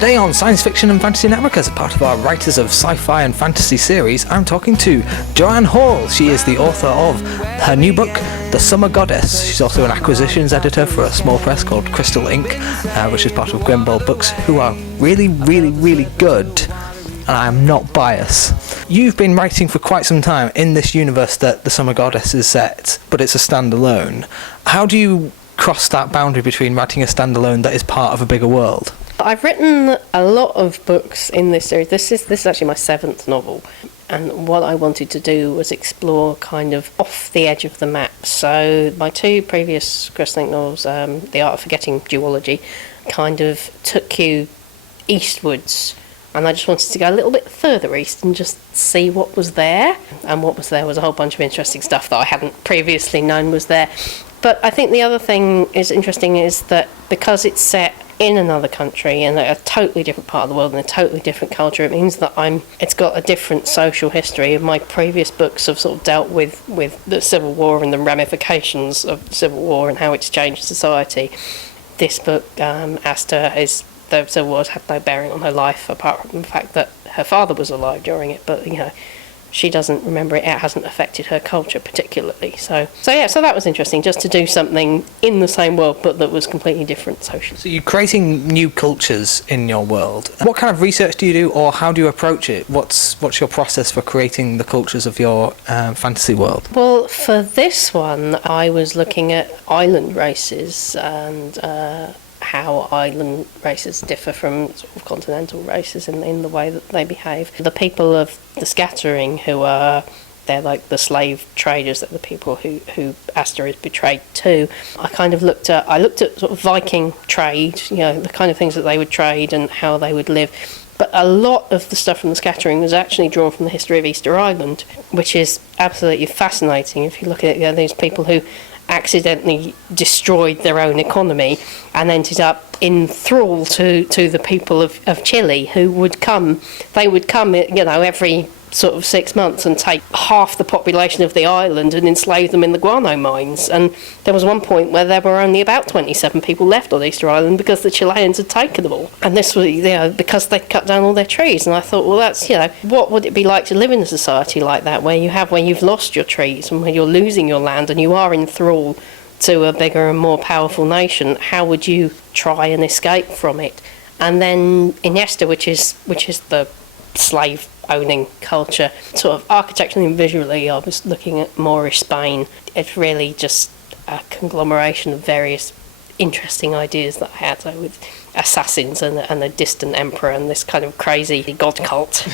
Today on Science Fiction and Fantasy Network, as a part of our Writers of Sci-Fi and Fantasy series, I'm talking to Joanne Hall. She is the author of her new book, The Summer Goddess. She's also an acquisitions editor for a small press called Crystal Ink, which is part of Grimble Books, who are really, really, really good, and I am not biased. You've been writing for quite some time in this universe that The Summer Goddess is set, but it's a standalone. How do you cross that boundary between writing a standalone that is part of a bigger world? I've written a lot of books in this series. This is actually my 7th novel, and what I wanted to do was explore kind of off the edge of the map. So my 2 previous Crystal Ink novels, The Art of Forgetting Duology, kind of took you eastwards, and I just wanted to go a little bit further east and just see what was there. And what was there was a whole bunch of interesting stuff that I hadn't previously known was there. But I think the other thing is interesting is that because it's set in another country in a totally different part of the world and a totally different culture, it means that it's got a different social history. My previous books have sort of dealt with the Civil War and the ramifications of the Civil War and how it's changed society. This book, Asta, the Civil War had no bearing on her life apart from the fact that her father was alive during it, but she doesn't remember it. It hasn't affected her culture particularly. So that was interesting, just to do something in the same world but that was completely different socially. So you're creating new cultures in your world. What kind of research do you do, or how do you approach it? What's your process for creating the cultures of your fantasy world? Well, for this one, I was looking at island races and how island races differ from sort of continental races in the way that they behave. The people of the Scattering, they're like the slave traders, that the people who Asta is betrayed to. I kind of looked at sort of Viking trade, the kind of things that they would trade and how they would live. But a lot of the stuff from the Scattering was actually drawn from the history of Easter Island, which is absolutely fascinating if you look at these people who accidentally destroyed their own economy and ended up in thrall to the people of Chile, who would come every sort of 6 months and take half the population of the island and enslave them in the guano mines. And there was one point where there were only about 27 people left on Easter Island because the Chileans had taken them all. And this was because they cut down all their trees. And I thought, well, that's what would it be like to live in a society like that, where you've lost your trees and where you're losing your land and you are in thrall to a bigger and more powerful nation? How would you try and escape from it? And then Iniesta, which is the slave owning culture, sort of architecturally and visually, I was looking at Moorish Spain. It's really just a conglomeration of various interesting ideas that I had, so with assassins and a distant emperor and this kind of crazy god cult.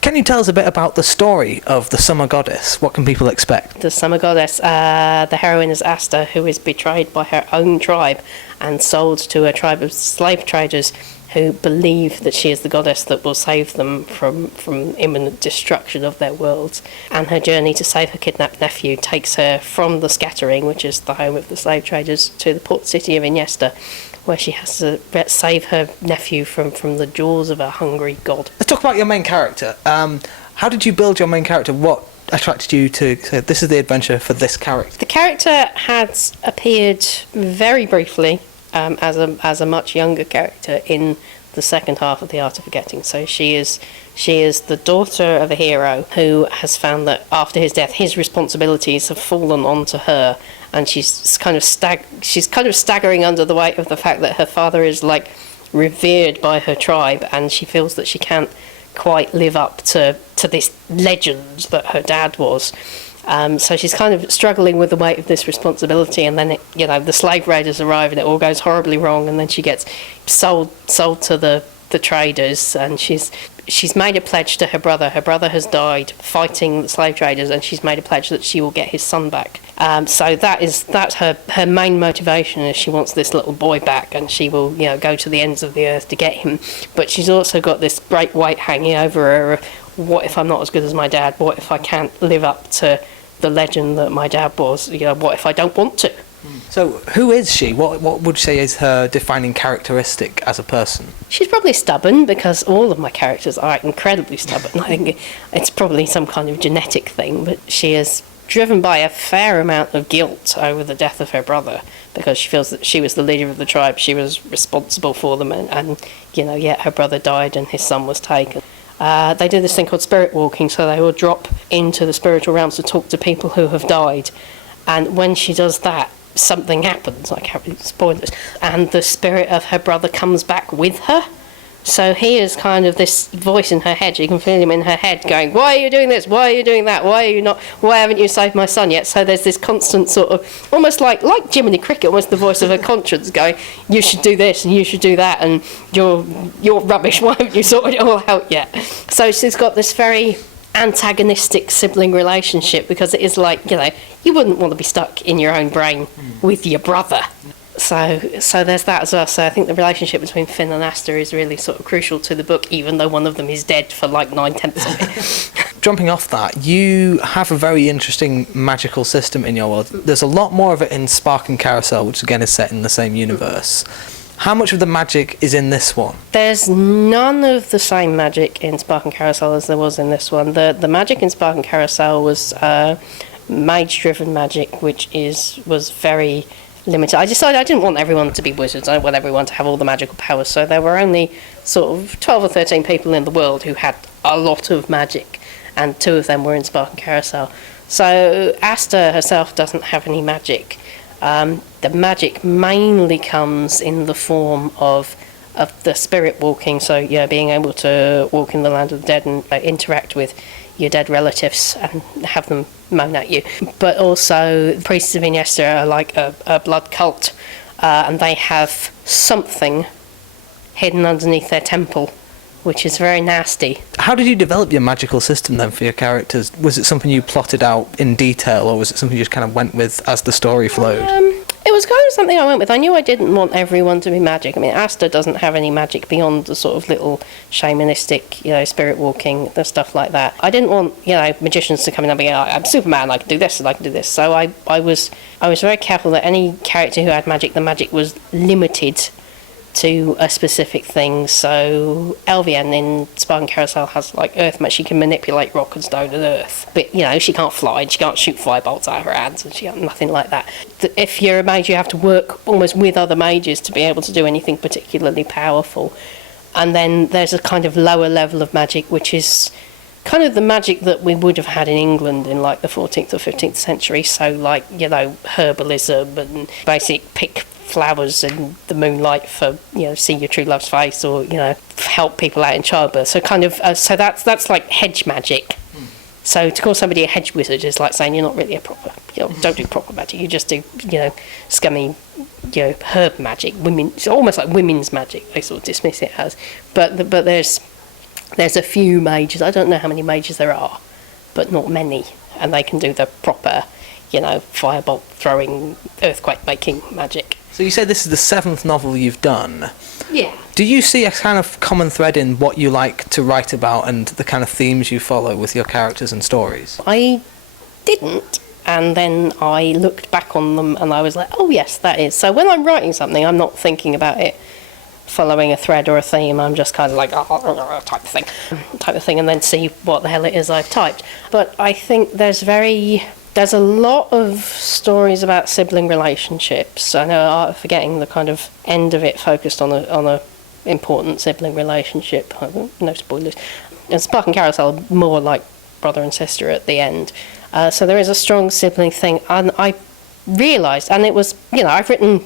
Can you tell us a bit about the story of the Summer Goddess? What can people expect? The Summer Goddess, the heroine is Asta, who is betrayed by her own tribe and sold to a tribe of slave traders who believe that she is the goddess that will save them from imminent destruction of their worlds. And her journey to save her kidnapped nephew takes her from the Scattering, which is the home of the slave traders, to the port city of Iniesta, where she has to save her nephew from the jaws of a hungry god. Let's talk about your main character. How did you build your main character? What attracted you to say, this is the adventure for this character? The character had appeared very briefly as a much younger character in the second half of The Art of Forgetting. So she is the daughter of a hero who has found that after his death, his responsibilities have fallen onto her, and she's kind of staggering under the weight of the fact that her father is revered by her tribe, and she feels that she can't quite live up to this legend that her dad was. So she's kind of struggling with the weight of this responsibility, and then the slave raiders arrive and it all goes horribly wrong, and then she gets sold to the traders, and she's made a pledge to her brother. Her brother has died fighting the slave traders, and she's made a pledge that she will get his son back. So that's her main motivation, is she wants this little boy back, and she will go to the ends of the earth to get him. But she's also got this great weight hanging over her. What if I'm not as good as my dad? What if I can't live up to the legend that my dad was? What if I don't want to? So who is she? What would you say is her defining characteristic as a person? She's probably stubborn, because all of my characters are incredibly stubborn. I think it's probably some kind of genetic thing, but she is driven by a fair amount of guilt over the death of her brother, because she feels that she was the leader of the tribe, she was responsible for them, and yet her brother died and his son was taken. They do this thing called spirit walking, so they will drop into the spiritual realms to talk to people who have died. And when she does that, something happens, I can't really spoil this, and the spirit of her brother comes back with her. So he is kind of this voice in her head. You can feel him in her head going, why are you doing this? Why are you doing that? Why haven't you saved my son yet? So there's this constant sort of, almost like Jiminy Cricket, almost the voice of her conscience going, you should do this and you should do that, and you're rubbish. Why haven't you sorted it all out yet? So she's got this very antagonistic sibling relationship, because it is like, you wouldn't want to be stuck in your own brain with your brother. So there's that as well. So I think the relationship between Finn and Asta is really sort of crucial to the book, even though one of them is dead for like 9/10 of it. Jumping off that, you have a very interesting magical system in your world. There's a lot more of it in Spark and Carousel, which again is set in the same universe. How much of the magic is in this one? There's none of the same magic in Spark and Carousel as there was in this one. The magic in Spark and Carousel was mage-driven magic, which was very limited. I decided I didn't want everyone to be wizards. I didn't want everyone to have all the magical powers. So there were only sort of 12 or 13 people in the world who had a lot of magic, and 2 of them were in Spark and Carousel. So Asta herself doesn't have any magic. The magic mainly comes in the form of the spirit walking. So being able to walk in the land of the dead and interact with your dead relatives and have them moan at you. But also, the priests of Iniesta are like a blood cult, and they have something hidden underneath their temple, which is very nasty. How did you develop your magical system then for your characters? Was it something you plotted out in detail, or was it something you just kind of went with as the story flowed? It was kind of something I went with. I knew I didn't want everyone to be magic. I mean, Asta doesn't have any magic beyond the sort of little shamanistic, spirit walking, the stuff like that. I didn't want, magicians to come in and be, I'm Superman, I can do this and I can do this. So I was very careful that any character who had magic, the magic was limited to a specific thing. So Elvian in Spark and Carousel has like earth magic. She can manipulate rock and stone and earth, but she can't fly and she can't shoot firebolts out of her hands, and she got nothing like that. If you're a mage, you have to work almost with other mages to be able to do anything particularly powerful. And then there's a kind of lower level of magic, which is kind of the magic that we would have had in England in like the 14th or 15th century. So like herbalism and basic pick flowers in the moonlight for see your true love's face, or help people out in childbirth. So kind of so that's like hedge magic. So to call somebody a hedge wizard is like saying you're not really a proper, don't do proper magic. You just do scummy herb magic. It's almost like women's magic. They sort of dismiss it as. But there's a few mages. I don't know how many mages there are, but not many, and they can do the proper firebolt throwing, earthquake making magic. So you said this is the 7th novel you've done. Yeah. Do you see a kind of common thread in what you like to write about and the kind of themes you follow with your characters and stories? I didn't, and then I looked back on them and I was like, oh yes, that is. So when I'm writing something, I'm not thinking about it following a thread or a theme. I'm just kind of like, type of thing, and then see what the hell it is I've typed. But I think there's a lot of stories about sibling relationships. I know I'm forgetting the kind of end of it focused on a important sibling relationship. No spoilers. And Spark and Carousel are more like brother and sister at the end. So there is a strong sibling thing. And I realised, and it was, I've written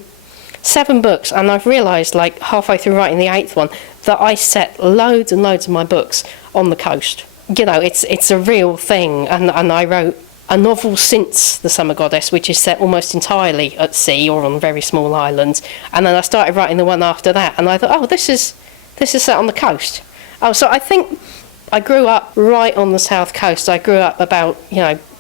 7 books, and I've realised like halfway through writing the 8th one that I set loads and loads of my books on the coast. It's a real thing, and I wrote a novel since The Summer Goddess, which is set almost entirely at sea or on very small islands, and then I started writing the one after that, and I thought, this is set on the coast. So I think I grew up right on the south coast. I grew up about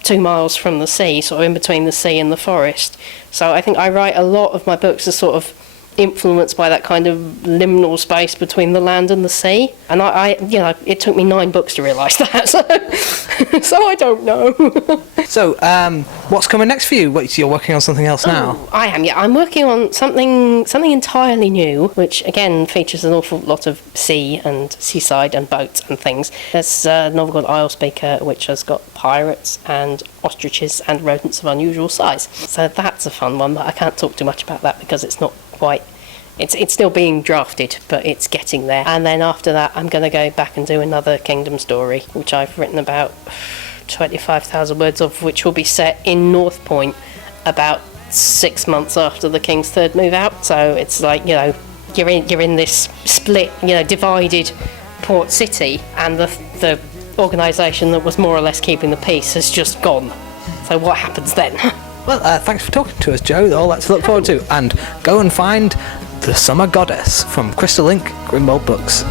2 miles from the sea, sort of in between the sea and the forest. So I think I write a lot of my books as sort of influenced by that kind of liminal space between the land and the sea. And it took me 9 books to realise that, so I don't know. So, what's coming next for you? You're working on something else now? I am, yeah. I'm working on something entirely new, which again features an awful lot of sea and seaside and boats and things. There's a novel called Isle Speaker, which has got pirates and ostriches and rodents of unusual size. So that's a fun one, but I can't talk too much about that because it's not quite... It's still being drafted, but it's getting there. And then after that, I'm going to go back and do another Kingdom story, which I've written about 25,000 words of, which will be set in North Point about 6 months after the King's third move out. So it's like, you're in this split, divided port city, and the organisation that was more or less keeping the peace has just gone. So what happens then? Well, thanks for talking to us, Joe. All that to look forward to. And go and find The Summer Goddess from Crystal Ink, Grimbold Books.